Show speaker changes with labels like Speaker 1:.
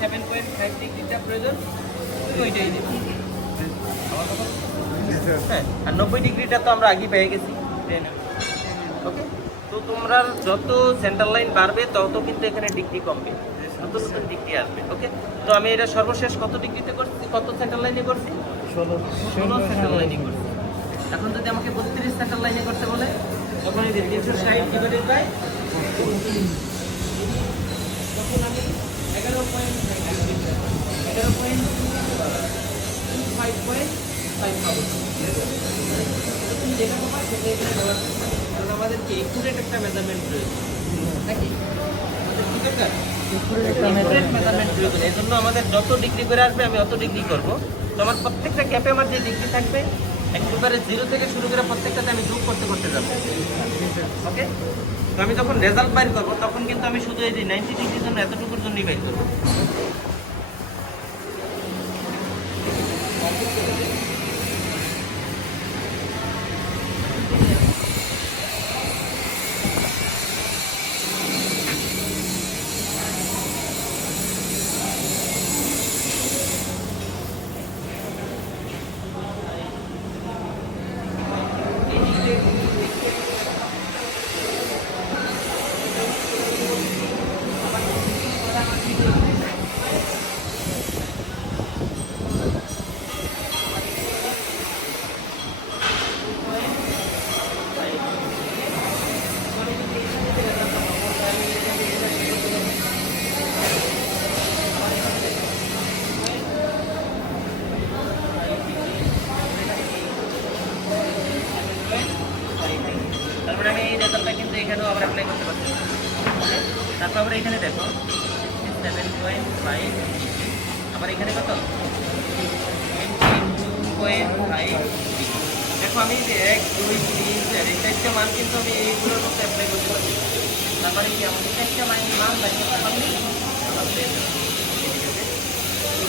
Speaker 1: Seven point five ডিগ্রিটা প্রয়োজন তুমি ওইটাই দেবে হ্যাঁ আর নব্বই ডিগ্রিটা তো আমরা আগেই পেয়ে গেছি। ট্রেনে ওকে তো তোমরা যত সেন্টার লাইন বাড়বে তত কিন্তু এখানে ডিগ্রি কমবে। নতুন নতুন ডিগ্রি আসবে। ওকে তো আমি এটা সর্বশেষ কত ডিগ্রিতে করছি কত সেন্টার লাইনে করছি? ষোলো। সেন্টার লাইনে করছি। এখন যদি আমাকে বত্রিশ সেন্টার লাইনে করতে বলে তখন এই তিনশো ষাট ডিভাইডেড বাই তখন আমি তুমি যেটা সেটা এখানে একুরেট একটা মেজারমেন্ট নাকি? আমাদের কি দরকার? একুরেট মেজারমেন্ট প্রয়োজন। এই জন্য আমাদের যত ডিগ্রি করে আসবে আমি অত ডিগ্রি করব। তো আমার প্রত্যেকটা আমার যে ডিগ্রি থাকবে একেবারে জিরো থেকে শুরু করে প্রত্যেকটাতে আমি যোগ করতে করতে যাব। ওকে তো আমি যখন রেজাল্ট বাইর করব তখন কিন্তু আমি শুধু এই যে নাইনটি ডিগ্রির জন্য এতটুকুর জন্যই বাইর করব তারপরে আমি রেজাল্টটা কিন্তু এখানেও আবার অ্যাপ্লাই করতে পারছি তারপর আমরা এখানে দেখো সেভেন পয়েন্ট ফাইভ আবার এখানে কত? পয়েন্ট ফাইভ দেখো আমি এক, দুই, তিন, চার, এই চারটে মান কিন্তু আমি এইগুলোর মধ্যে অ্যাপ্লাই করতে পারছি। তারপরে কি আমাকে চারটে মান মান পেয়ে যাবে